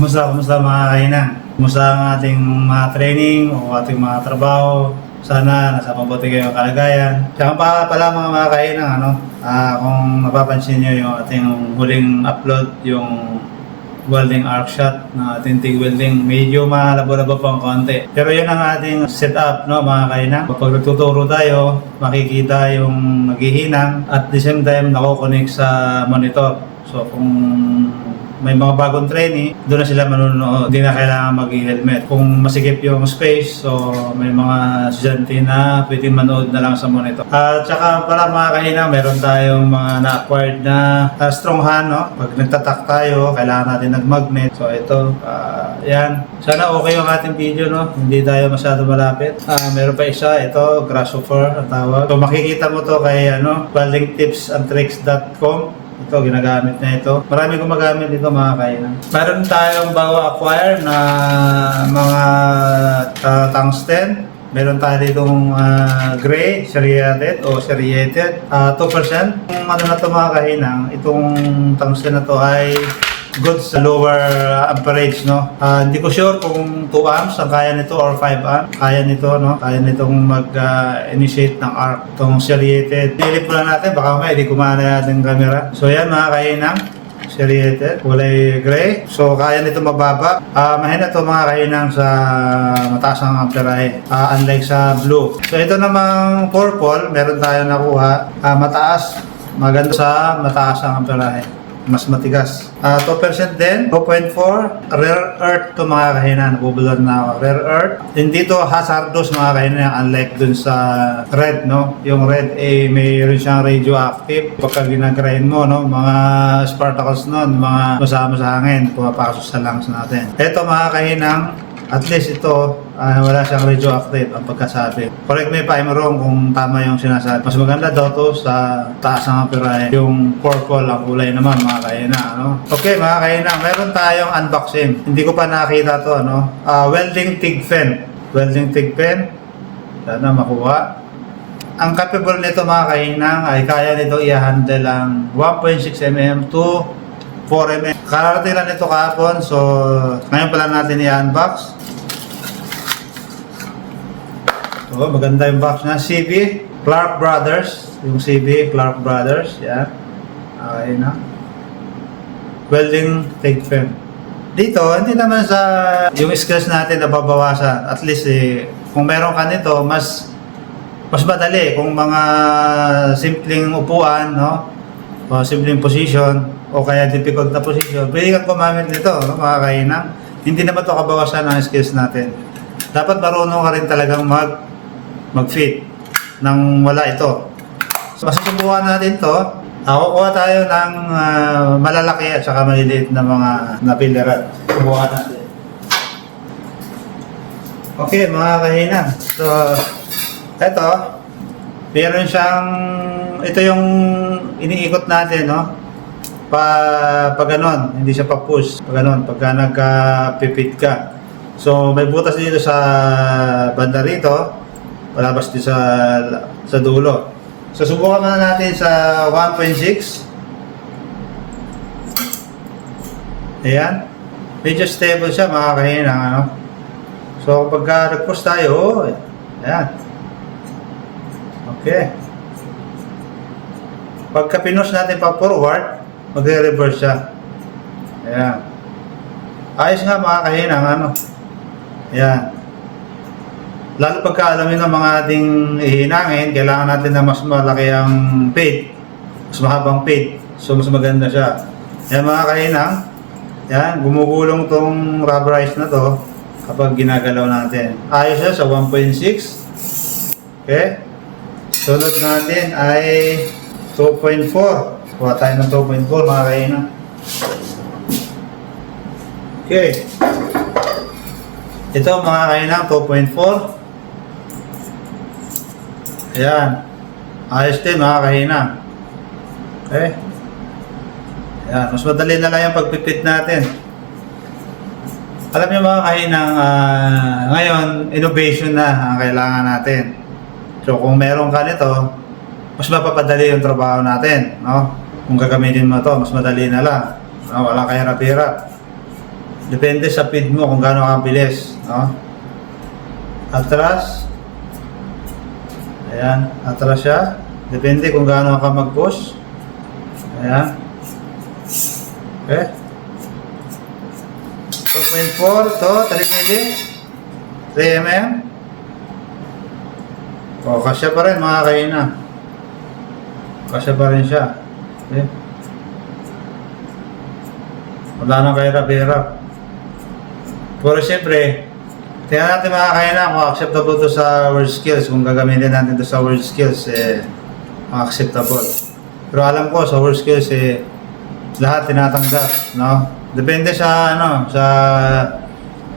Kumusta mga kainan? Kumusta ang ating mga training o ating mga trabaho? Sana nasa mabuti kayong kalagayan. Tsaka pa pala mga kainan, kung napapansin nyo yung ating huling upload, yung welding arc shot na ating TIG welding, medyo malabo-labo pang konti. Pero yun ang ating setup, mga kainan. Kapag nagtuturo tayo, makikita yung naghihinang at the same time nakokonek sa monitor. So kung may mga bagong trainee, doon na sila manunood. Hindi na kailangan mag-helmet. Kung masikip yung space, so may mga estudyante na pwedeng manood na lang sa monitor. At saka pala mga kahinang, meron tayong mga na-acquired na strong hand. Pag nagtatak tayo, kailangan natin nag-magnet. So ito, yan. Sana okay yung ating video, Hindi tayo masyado malapit. Meron pa isa, ito, grasshopper ang tawag. So makikita mo to kay weldingtipsandtricks.com. Ito, ginagamit na ito. Marami gumagamit dito mga kainan. Meron tayong bago acquire na mga tungsten. Meron tayo ditong gray, serrated o serrated. 2%. Kung ano na ito mga kainang, itong tungsten na to ay good sa lower amperage, hindi ko sure kung 2 amps ang kaya nito or 5 amps. Kaya nito, Kaya nitong mag-initiate ng arc. Itong serrated. Nilip po lang natin, baka may hindi kumana natin camera. So yan mga kainang, serrated, kulay gray. So kaya nito mababa. Mahina to mga kainang sa mataas ang amperahe. Unlike sa blue. So ito namang purple, meron tayo nakuha. Mataas, maganda sa mataas ang amperahe. Mas matigas. 2% din, 2.4. Rare earth to mga kahinan. Nabubulan na ako. Rare earth. Hindi to hazardous mga kahinan. Unlike dun sa red, Yung red, mayroon siyang radioactive. Pagka ginagrind mo, Mga sparkles nun, mga masama sa hangin, pumapasok sa lungs natin. Ito mga kahinang, at least ito, wala siyang radioactive ang pagkasabi. Correct me if I'm wrong kung tama yung sinasabi. Mas maganda daw to sa taas ng amperahe. Yung purple ang kulay naman mga kaina. Okay mga kaina, meron tayong unboxing. Hindi ko pa nakita to. Welding TIG pen. Welding TIG pen. Sana makuha. Ang capable nito mga kainang ay kaya nito i-handle ang 1.6 mm to 4 mm. Kararating lang nito kahapon, so ngayon pala natin i-unbox. So, maganda yung box na. CB Clark Brothers. Yung CB Clark Brothers. Yan. Okay na. Welding TIG pen. Dito, hindi naman sa yung skills natin na babawasan. At least, kung meron ka nito, mas madali. Kung mga simpleng upuan, o simpleng position, o kaya difficult na position, pwede kang gumamit nito, mga kainang. Hindi naman ito kabawasan ng skills natin. Dapat marunong ka rin talagang mag-fit nang wala ito. So, masusubukan natin to. Kukuha tayo ng malalaki at saka maliliit na mga napilirat. Subukan natin. Okay, mga kahinang. So, ito. Meron siyang, ito yung iniikot natin, pag ganon, hindi siya pa-push. Pag ganon, pagka nagka-pipit ka. So, may butas dito sa banda rito. Palabas din sa dulo. So, subukan muna natin sa 1.6. Ayan. Medyo stable siya, mga kahinang, So, pagka nag-push tayo, ayan. Okay. Pagka pinush natin pa forward, magre-reverse siya. Ayan. Ayos nga, mga kahinang, Ayan. Lalo pagka alam nyo ng mga ating ihinangin, kailangan natin na mas malaki ang pit, mas mahabang pit. So, mas maganda siya. Yan mga kahinang, yan, gumugulong tong rubberized na to kapag ginagalaw natin. Ayos siya sa 1.6. Okay. Sunod natin ay 2.4. Kuha tayo ng 2.4 mga kahinang. Okay. Ito mga kahinang, 2.4. Ayan. Ayos din mga kahinang. Okay. Ayan. Mas madali na lang yung pagpipit natin. Alam niyo mga kahinang, ngayon, innovation na ang kailangan natin. So kung meron ka nito, mas mapapadali yung trabaho natin. Kung gagamitin mo to, mas madali na lang. Walang kahirap-hirap. Depende sa feed mo kung gaano kabilis, no? Atras. Ayan, atras siya. Depende kung gaano ka mag-push. Ayan. Okay. 2.4 to 3 mili. 3 mm. O, kasya pa rin mga kaina. Kasya pa rin siya. Okay. Wala nang kahirap-hirap. Pero siyempre, tingnan natin mga kaina kung acceptable to sa word skills. Kung gagamitin natin to sa word skills, acceptable. Pero alam ko sa word skills, lahat tinatanggap, no? Depende sa sa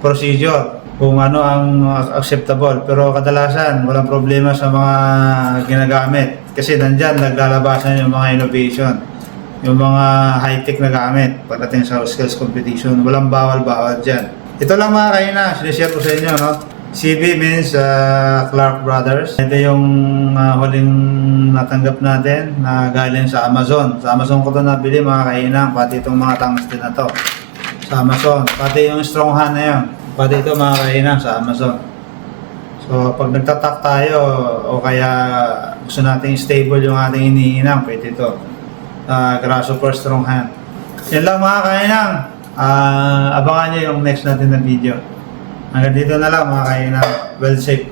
procedure kung ano ang acceptable. Pero kadalasan walang problema sa mga ginagamit kasi nandyan naglalabasan yung mga innovation, yung mga high-tech na gamit pagdating sa skills competition. Walang bawal-bawal dyan. Ito lang mga kaina, sinishare ko sa inyo, no? CB means Clark Brothers. Ito yung huling natanggap natin na galing sa Amazon. Sa Amazon ko ito nabili mga kainang, pati itong mga tungsten na to. Sa Amazon. Pati yung strong hand na yun. Pati ito mga kainang sa Amazon. So pag nagtatak tayo o kaya gusto nating stable yung ating iniinang, pwede ito. Grasshopper strong hand. Yan lang mga kainang. Abangan nyo yung next natin na video. Hanggang dito na lang mga kainang. Well safe.